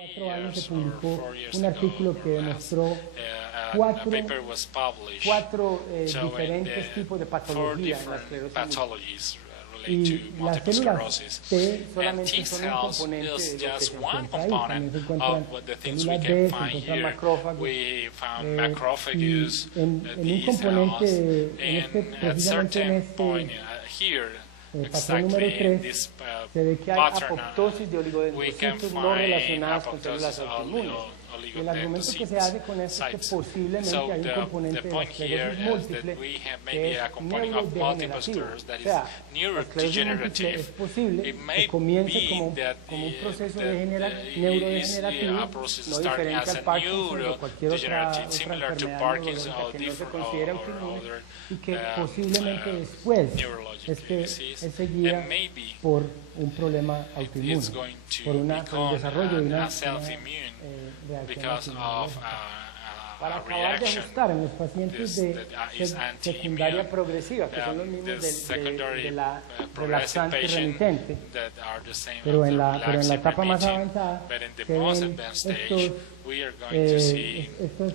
4 años se publicó un artículo que demostró cuatro diferentes tipos de patología en la esclerosis múltiple. Y las células T solamente son un componente de lo que se encuentra ahí. También se encuentran células B, se encuentran macrófagos. En un componente, precisamente en este patrón número 3, se ve que hay apoptosis de oligodendrocitos no relacionadas con células autoinmunes. El argumento que se hace con esto es que posiblemente hay un componente de la esclerosis múltiple que es neurodegenerativo. O sea, la esclerosis múltiple es posible que comience como un proceso neurodegenerativo, no diferente al Parkinson o cualquier otra enfermedad neurológica que no se considera autoinmune, y que posiblemente después es seguida por un problema autoinmune, por el desarrollo de una reacción para acabar de ajustar en los pacientes de secundaria progresiva, que son los mismos de la relaxante remitente, pero en la etapa más avanzada se ven estos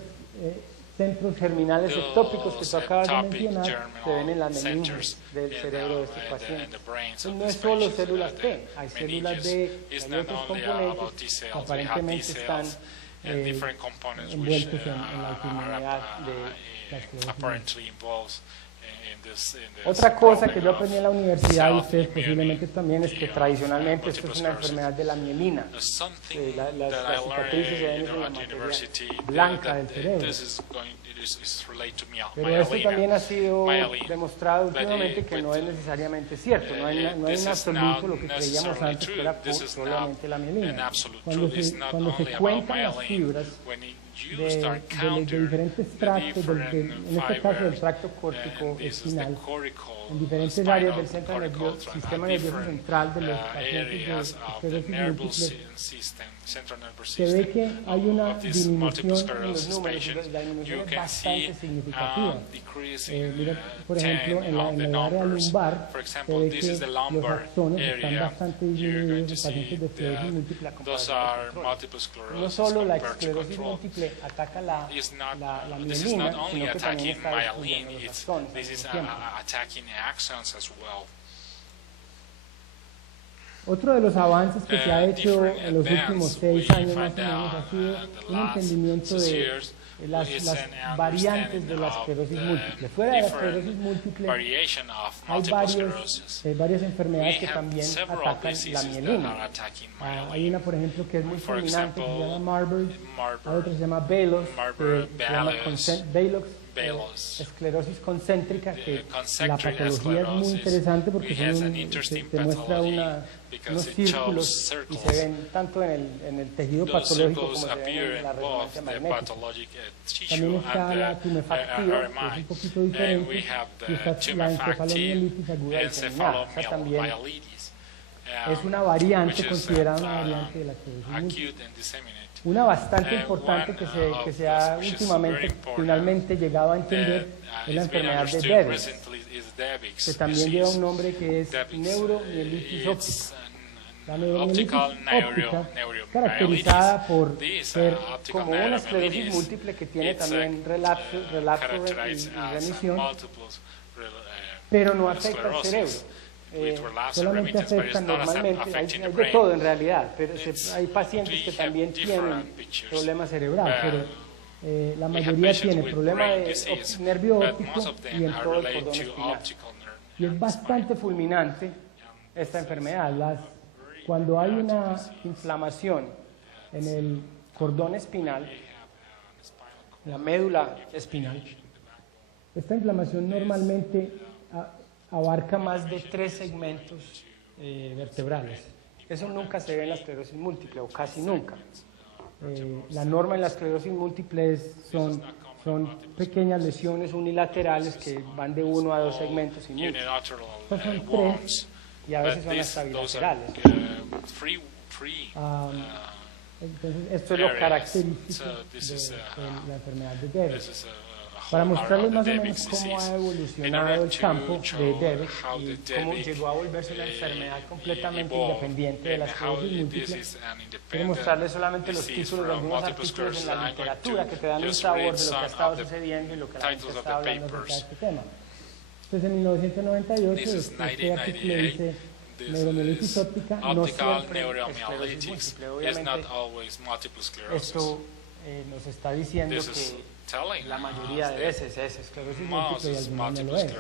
centros germinales ectópicos que tú acabas de mencionar, se ven en las meninges del cerebro de estos pacientes. Entonces, no es solo células T, hay células D, hay otros componentes que aparentemente están envueltos en la autoinmunidad de la esclerosis. Otra cosa que yo aprendí en la universidad, y ustedes posiblemente también, es que tradicionalmente esto es una enfermedad de la mielina. Las cicatrices se ven en la materia blanca del cerebro. Pero esto también ha sido demostrado últimamente que no es necesariamente cierto. No hay en absoluto lo que creíamos antes que era solamente la mielina. Cuando se cuentan las fibras de diferentes tractos, en este caso del tracto córtico espinal, en diferentes áreas del sistema nervioso central de los pacientes de esclerosis múltiple, se ve que hay una disminución en los números, y la disminución es bastante significativa. Mira, por ejemplo, en el área lumbar, se ve que los axones están bastante disminuidos en pacientes de esclerosis múltiple a comparación de control. No solo la esclerosis múltiple ataca la mielina, sino que también está destruyendo los axones al mismo tiempo. Otro de los avances que se ha hecho en los últimos 6 años más o menos ha sido un entendimiento de las variantes de la esclerosis múltiple. Fuera de la esclerosis múltiple hay varias enfermedades que también atacan la mielina. Hay una, por ejemplo, que es muy fulminante, que se llama Marburg, hay otra que se llama Bailos, que se llama esclerosis concéntrica, que la patología es muy interesante porque te muestra unos círculos y se ven tanto en el tejido patológico como se ven en la resonancia magnética. También está la tumefactiva, que es un poquito diferente, y está la encefalomielitis aguda diseminada. Esa también es una variante, considerada una variante de la esclerosis múltiple. Una bastante importante que se ha últimamente finalmente llegado a entender es la enfermedad de Debes, que también lleva un nombre que es neuromielitis óptica. La neuromielitis óptica, caracterizada por ser como una esclerosis múltiple que tiene también relapso y remisión, pero no afecta al cerebro. Solamente afecta normalmente, hay de todo en realidad, pero hay pacientes que también tienen problema cerebral, pero la mayoría tiene problema de nervio óptico y en todo el cordón espinal. Y es bastante fulminante esta enfermedad. Cuando hay una inflamación en el cordón espinal, en la médula espinal, esta inflamación normalmente abarca más de 3 segmentos vertebrales. Eso nunca se ve en la esclerosis múltiple, o casi nunca. La norma en la esclerosis múltiple son pequeñas lesiones unilaterales que van de 1 a 2 segmentos y mucho. Estos son 3 y a veces son hasta bilaterales. Entonces, esto es lo característico de la enfermedad de Debes. para mostrarles más o menos cómo ha evolucionado el campo de Devic y cómo llegó a volverse una enfermedad completamente independiente de la esclerosis múltiple. Quiero mostrarles solamente los títulos de algunos artículos en la literatura que te dan un sabor de lo que ha estado sucediendo y lo que la gente está hablando acerca de este tema. Entonces, en 1998, este artículo dice: neuromielitis óptica no siempre esclerosis múltiple. Obviamente, esto nos está diciendo que la mayoría de veces es esclerosis múltiple y algunas no lo es.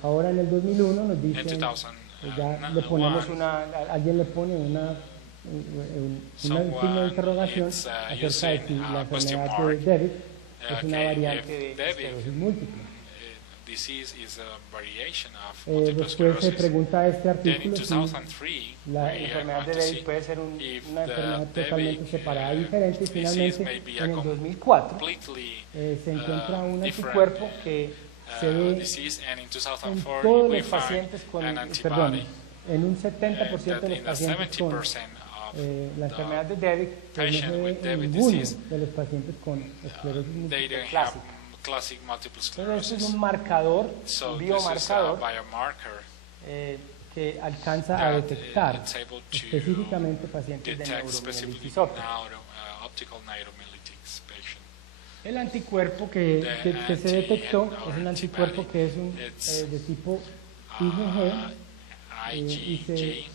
Ahora en el 2001 nos dice, ya le ponemos alguien le pone un signo de interrogación acerca de si la enfermedad de Devic es una variante de esclerosis múltiple. Después se pregunta a este artículo si la enfermedad de Devic puede ser una enfermedad totalmente separada y diferente, y finalmente en el 2004 se encuentra un anticuerpo que se ve en todos los pacientes con, perdón, en un 70% de los pacientes con la enfermedad de Devic, pero no se ve en ninguno de los pacientes con esclerosis múltiple clásica. Entonces, es un marcador, un biomarcador que alcanza a detectar específicamente pacientes de neuromielitis óptica. El anticuerpo que se detectó es un anticuerpo que es de tipo IgG y se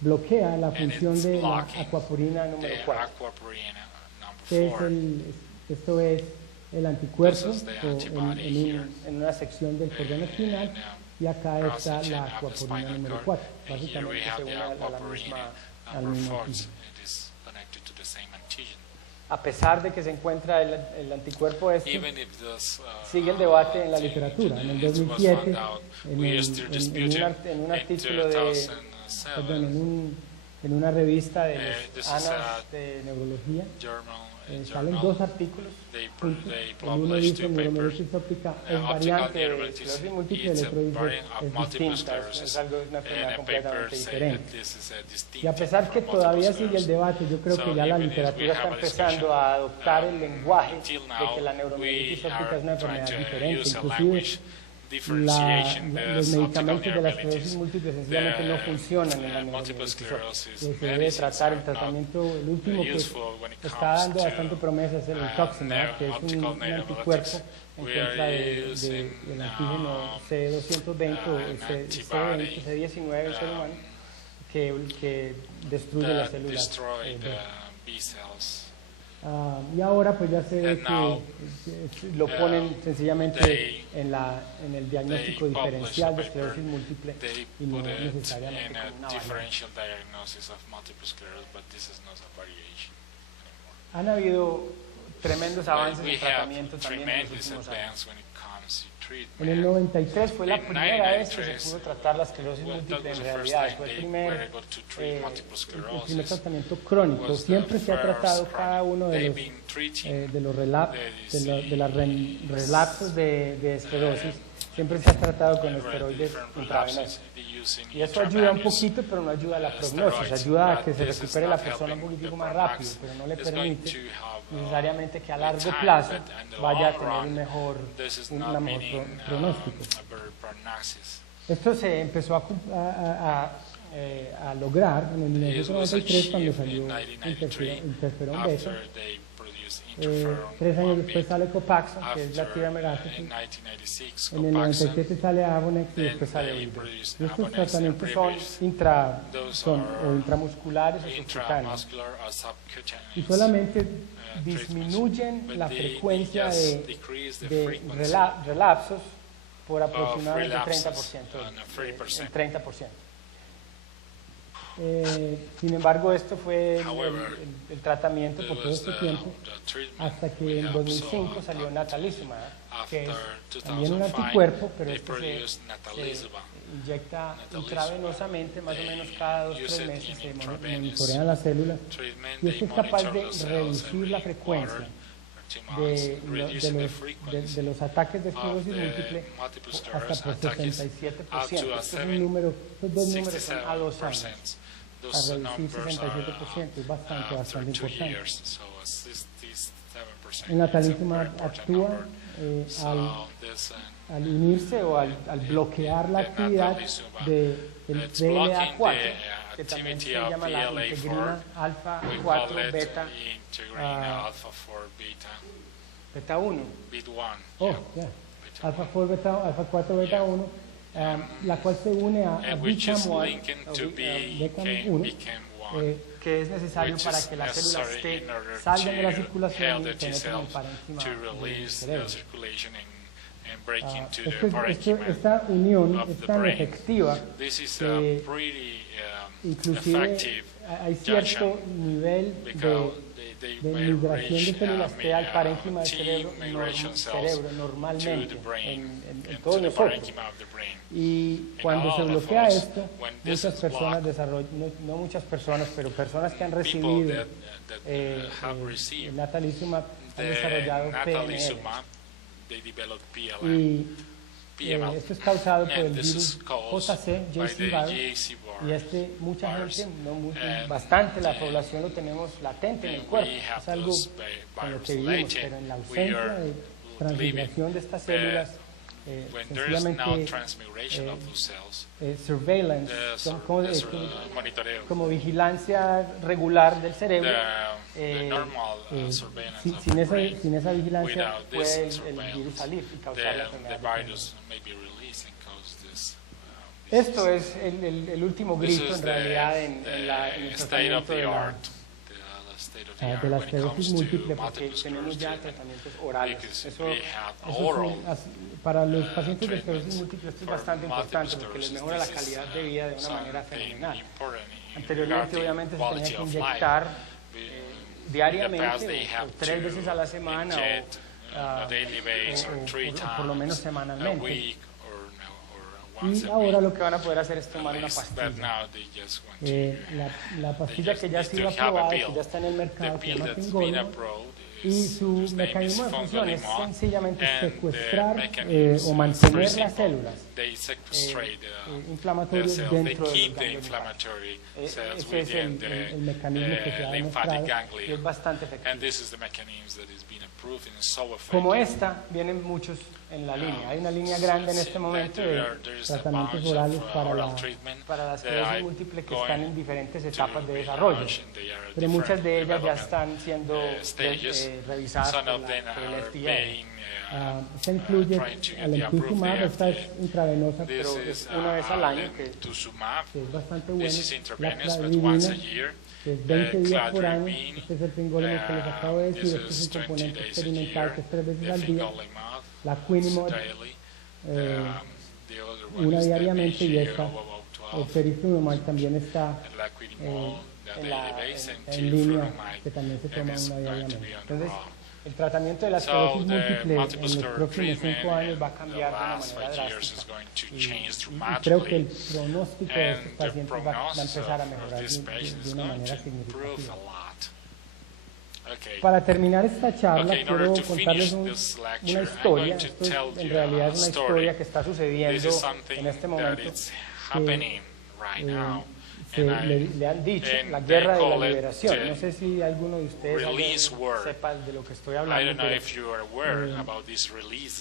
bloquea la función de la acuaporina número 4. Esto es el anticuerpo en una sección del cordón espinal, y acá está la acuaporina número 4. Básicamente se une a la misma antígeno. A pesar de que se encuentra el anticuerpo sigue el debate en la literatura. En el 2007, en un artículo en una revista de los Annals de Neurología, salen dos artículos juntos. El uno dice neuromielitis óptica es variante de esclerosis múltiple, el otro dice es distinta, es una enfermedad completamente diferente. Y a pesar que todavía sigue el debate, yo creo que ya la literatura está empezando a adoptar el lenguaje de que la neuromielitis óptica es una enfermedad diferente. Inclusive los medicamentos de la esclerosis múltiple sencillamente no funcionan en la neuromielitis óptica. Se debe tratar el tratamiento, el último que está dando bastante promesa es el rituximab, que es un anticuerpo en contra del antígeno C220 o C19 en ser humano, que destruye las células B. Y ahora pues ya se ve que lo ponen sencillamente en el diagnóstico diferencial de esclerosis múltiple y no necesariamente como una variante. Han habido tremendos avances en tratamiento también en los últimos años. En el 93 fue la primera vez que se pudo tratar la esclerosis múltiple en realidad. Fue el primer tratamiento crónico. Siempre se ha tratado cada uno de los relapsos de esclerosis. Siempre se ha tratado con esteroides intravenosos. Y eso ayuda un poquito, pero no ayuda a la prognosis. Ayuda a que se recupere la persona un poquitico más rápido, pero no le permite necesariamente que a largo plazo vaya a tener un mejor pronóstico. Esto se empezó a lograr en el 1993 cuando salió interferón beta. 3 años después sale Copaxone, que es la tiramerase. En el 97 sale Avonex y después sale Olver. Estos tratamientos son intramusculares o subcutáneos, y solamente disminuyen la frecuencia de relapsos por aproximadamente 30%. Sin embargo, esto fue el tratamiento por todo este tiempo, hasta que en 2005 salió natalizumab, que es también un anticuerpo, pero esto se inyecta intravenosamente, más o menos cada 2-3 meses, se monitorean las células, y esto es capaz de reducir la frecuencia de los ataques de esclerosis múltiple hasta por 67%. Estos dos números son a 2 años. A reducir 67% es bastante importante. El natalizumab actúa al unirse o al bloquear la actividad del PLA4, que también se llama la integrina alfa 4 beta beta 1. Alfa 4 beta 1, la cual se une a BCAM1, que es necesario para que las células salgan de la circulación y penetren el parénquima del cerebro. Esta unión es tan efectiva que inclusive hay cierto nivel de migración de células T al parénquima del cerebro normalmente en todos nosotros. Y cuando se bloquea esto, muchas personas desarrollan, no muchas personas, pero personas que han recibido el natalizumab han desarrollado PNL. Y esto es causado por el virus JC, JC virus, y mucha gente, bastante la población lo tenemos latente en el cuerpo, es algo con lo que vivimos, pero en la ausencia de transmigración de estas células, sencillamente surveillance, como vigilancia regular del cerebro. Sin esa vigilancia puede el virus salir y causar la enfermedad. Esto es el último grito en realidad en el tratamiento de la esclerosis múltiple, porque tenemos ya tratamientos orales. Para los pacientes de esclerosis múltiple esto es bastante importante porque les mejora la calidad de vida de una manera fenomenal. Anteriormente obviamente se tenía que inyectar diariamente o 3 veces a la semana o por lo menos semanalmente. Y ahora lo que van a poder hacer es tomar una pastilla. La pastilla que ya ha sido aprobada, que ya está en el mercado, que se llama Tingolo, y su mecanismo de función es sencillamente secuestrar o mantener las células inflamatorias dentro del ganglio. Ese es el mecanismo que se ha demostrado y es bastante efectivo. Como esta, vienen muchos en la línea. Hay una línea grande en este momento de tratamientos orales para la esclerosis múltiple que están en diferentes etapas de desarrollo, pero muchas de ellas ya están siendo revisadas por el FDA. Esta incluye alemtuzumab, esta es intravenosa, pero es una vez al año, que es bastante bueno. La cladribina, que es 20 días por año. Este es el pringolimo que les acabo de decir. Este es un componente experimental que es 3 veces al día. La quinimod, una diariamente, y esta, el perisumab también está en línea, que también se toma una diariamente. Entonces, el tratamiento de la esclerosis múltiple en los próximos 5 años va a cambiar de una manera drástica. Y creo que el pronóstico de estos pacientes va a empezar a mejorar de una manera significativa. Para terminar esta charla, quiero contarles una historia. Esto en realidad es una historia que está sucediendo en este momento. Le han dicho la guerra de la liberación. No sé si alguno de ustedes sepa de lo que estoy hablando, pero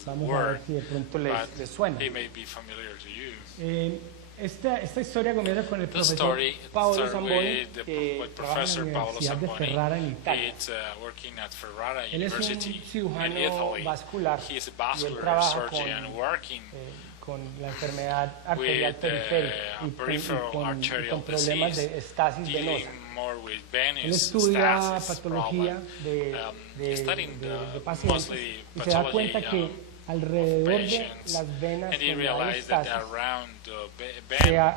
vamos a ver si de pronto les suena. Esta historia comienza con el profesor Paolo Zamboni, que trabaja en la Universidad de Ferrara en Italia. Él es un cirujano vascular y él trabaja con la enfermedad arterial periférica y con problemas de estasis venosa. Él estudia patología de pacientes y se da cuenta que alrededor de las venas donde hay estasis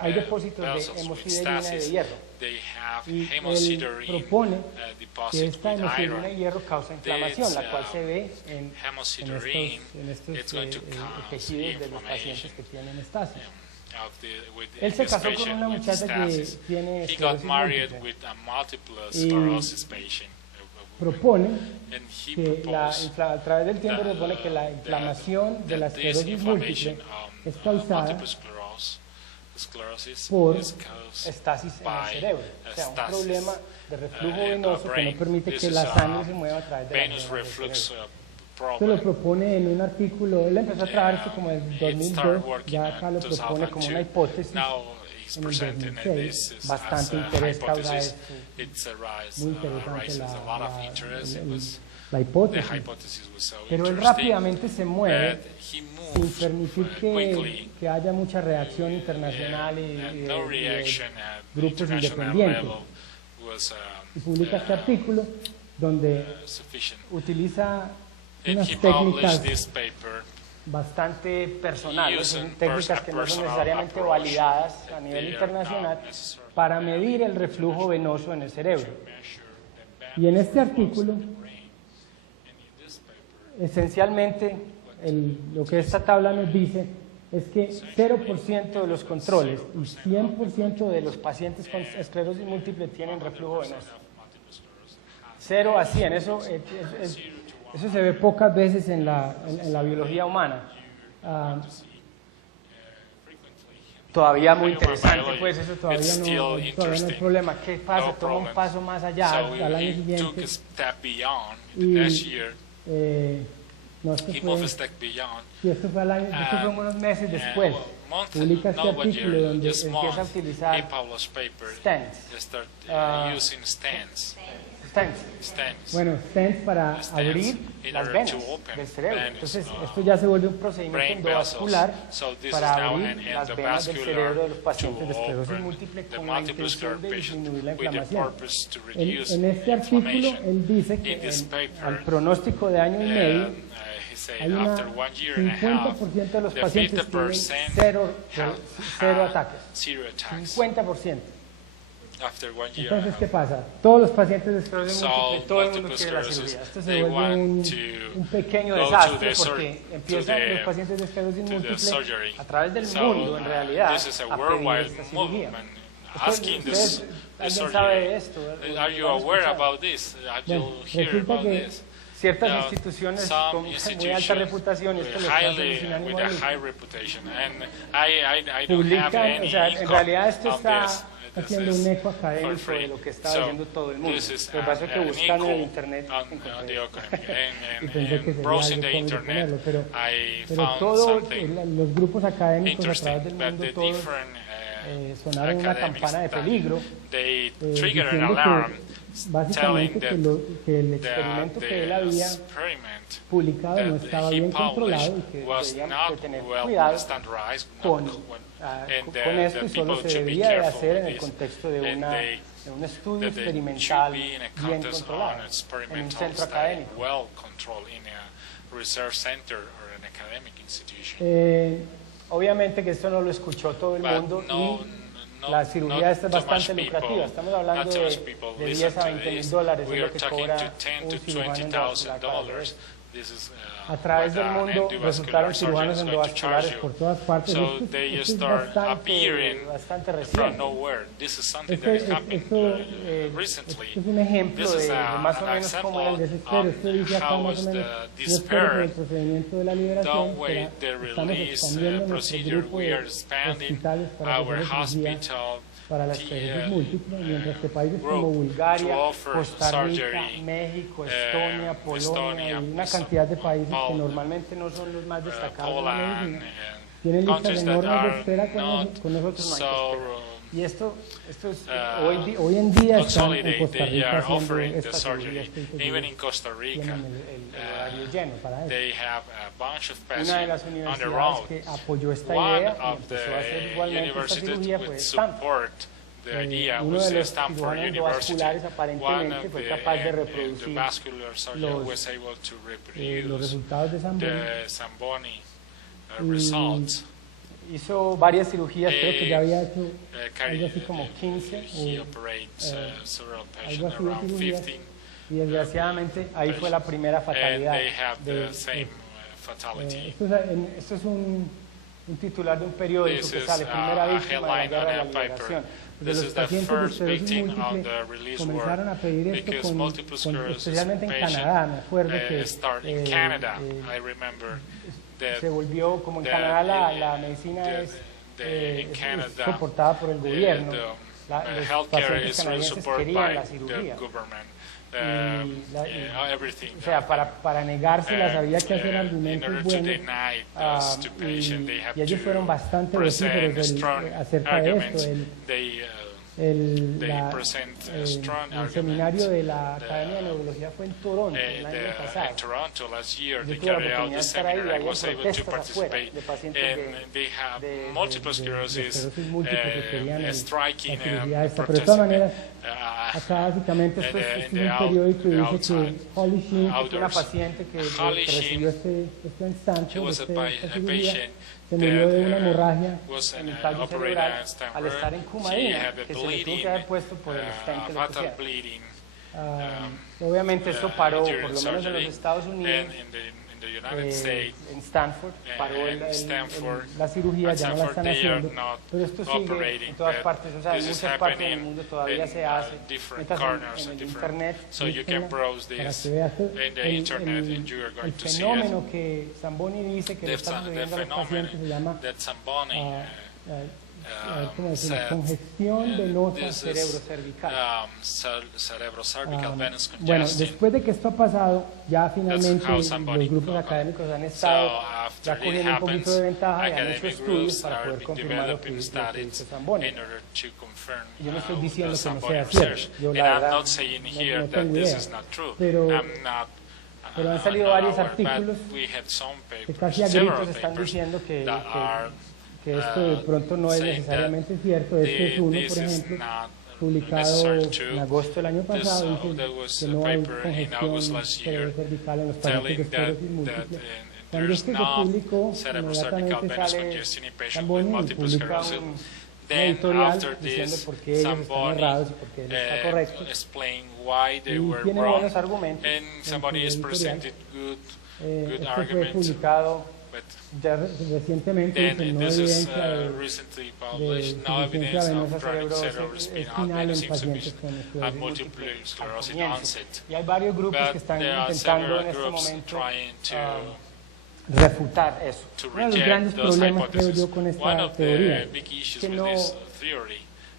hay depósitos de hemosiderina y de hierro. Y él propone que esta hemosiderina de hierro causa inflamación, la cual se ve en estos tejidos de los pacientes que tienen estasis. Él se casó con una muchacha que tiene esclerosis múltiple y propone que a través del tiempo propone que la inflamación de la esclerosis múltiple es causada por estasis en el cerebro, o sea, un problema de reflujo venoso que no permite que la sangre se mueva a través de la venas del cerebro. Esto lo propone en un artículo, él empezó a trabajar esto como en el 2002, ya acá lo propone como una hipótesis en el 2006, bastante interés causa esto, muy interesante la hipótesis, pero él rápidamente se mueve sin permitir que haya mucha reacción internacional y grupos independientes. Y publica este artículo donde utiliza unas técnicas bastante personales, técnicas que no son necesariamente validadas a nivel internacional para medir el reflujo venoso en el cerebro. Y en este artículo, esencialmente, lo que esta tabla nos dice es que 0% de los controles y 100% de los pacientes con esclerosis múltiple tienen reflujo venoso. 0 a 100, eso se ve pocas veces en la biología humana. Todavía muy interesante, pues eso todavía no hay problema. ¿Qué pasa? Toma un paso más allá al año siguiente. No, esto fue unos meses después. Publica este artículo donde empieza a utilizar stents. Bueno, stents para abrir las venas del cerebro. Entonces, esto ya se vuelve un procedimiento endovascular para abrir las venas del cerebro de los pacientes de esclerosis múltiple con la intención de disminuir la inflamación. En este artículo, él dice que al pronóstico de año y medio, hay un 50% de los pacientes tienen cero ataques. 50%. Entonces, ¿qué pasa? Todos los pacientes de esclerosis múltiple, todo el mundo quiere la cirugía. Esto se vuelve un pequeño desastre porque empiezan los pacientes de esclerosis múltiple a través del mundo, en realidad, a pedir esta cirugía. ¿Alguien sabe de esto? Bueno, resulta que ciertas instituciones con muy alta reputación, y esto lo hacen sin ánimo de lucro, publican, o sea, en realidad esto está haciendo un eco académico de lo que está oyendo todo el mundo. Lo que pasa es que buscando en internet y pensé que sería algo cómodo ponerlo, pero todos los grupos académicos a través del mundo, todos sonaron una campana de peligro, diciendo que básicamente que el experimento que él había publicado no estaba bien controlado y que debían tener cuidado con esto, y solo se debía de hacer en el contexto de un estudio experimental bien controlado en un centro académico. Obviamente que esto no lo escuchó todo el mundo y la cirugía esta es bastante lucrativa. Estamos hablando de 10 a 20 mil dólares, es lo que cobra un cirujano endovascular. A través del mundo resultaron cirujanos endovasculares por todas partes. Esto es bastante reciente. Esto es un ejemplo de más o menos cómo era el desespero. Esto dice acá más o menos, no espero por el procedimiento de la liberación, pero estamos expandiendo nuestro grupo de hospitales para cirugía para la esclerosis múltiple, mientras que países como Bulgaria, Costa Rica, México, Estonia, Polonia y una cantidad de países que normalmente no son los más destacados de la medicina, tienen listas enormes de espera, con nosotros no hay espera. Y esto es, hoy en día están en Costa Rica haciendo esta cirugía. Tienen el horario lleno para eso. Una de las universidades que apoyó esta idea y empezó a hacer igualmente esta cirugía fue Stanford. Uno de los cirujanos endovasculares aparentemente fue capaz de reproducir los resultados de Zamboni. Hizo varias cirugías, creo que ya había hecho algo así como 15 algo así de cirugías, y desgraciadamente ahí fue la primera fatalidad. Esto es un titular de un periódico que sale, primera víctima de la guerra de la liberación. De los pacientes de esclerosis múltiple comenzaron a pedir esto especialmente en Canadá, me acuerdo que se volvió, como en Canadá la medicina es soportada por el gobierno. Los pacientes canadienses querían la cirugía. O sea, para negárselas había que hacer argumentos buenos, y ellos fueron bastante vocíferos acerca de esto. El seminario de la Academia de Neurología fue en Toronto el año pasado. Yo tuve la oportunidad de estar ahí y había protestas afuera de pacientes de esclerosis múltiple que querían la cirugía esta. Pero de todas maneras, acá básicamente esto es un periódico y dice que Holly Sheen, que fue una paciente que recibió esto en Stanford, esta cirugía, se murió de una hemorragia en el tallo cerebral al estar en Cumaína, que se le tuvo que haber puesto por el stent que le pusieron. Obviamente esto paró, por lo menos en los Estados Unidos, en Stanford, paró la cirugía, ya no la están haciendo, pero esto sigue en todas partes, o sea, en muchas partes del mundo todavía se hace. En el internet, para que veas el fenómeno que Zamboni dice que le está sucediendo a los pacientes se llama ¿cómo decirlo? Congestión venosa cerebrocervical. Bueno, después de que esto ha pasado, ya finalmente los grupos académicos han estado ya cogiendo un poquito de ventaja y han hecho estudios para poder confirmar lo que dice Zamboni. Yo no estoy diciendo que no sea cierto, yo la verdad no tengo idea, pero han salido varios artículos que casi a gritos están diciendo que esto de pronto no es necesariamente cierto. Este es uno, por ejemplo, publicado en agosto del año pasado, dice que no hay congestión cerebrocervical en los pacientes de esclerosis múltiple. Cuando este se publicó, inmediatamente sale Zamboni y publica un editorial diciendo por qué ellos están errados y por qué él está correcto. Y tiene buenos argumentos. Esto fue publicado ya recientemente, no evidencia de insuficiencia venosa cerebroespinal en pacientes con esclerosis. Y hay varios grupos que están intentando en este momento refutar eso. Uno de los grandes problemas, creo yo, con esta teoría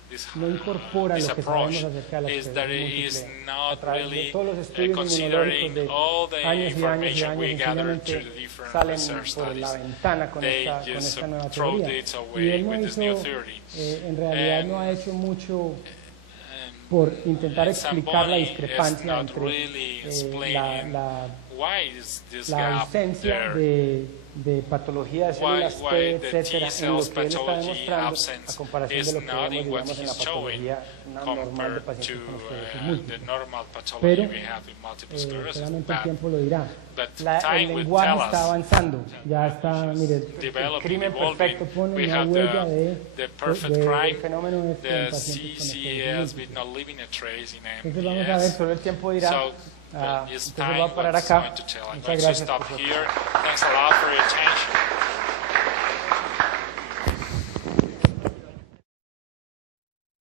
es que no incorpora lo que sabemos acerca de la esclerosis múltiple a través de todos los estudios inmunológicos de años y años y años, sencillamente salen por la ventana con esta nueva teoría. Y él no hizo, en realidad no ha hecho mucho por intentar explicar la discrepancia entre la ausencia de patología de células T, etcétera, en lo que él está demostrando a comparación de lo que vemos, digamos, en la patología normal de pacientes con esclerosis múltiple. Pero solamente el tiempo lo dirá. El lenguaje está avanzando, ya está, mire, el crimen perfecto pone una huella del fenómeno en pacientes con esclerosis múltiple. Entonces vamos a ver, solo el tiempo dirá. Entonces voy a parar acá. Muchas gracias por su atención.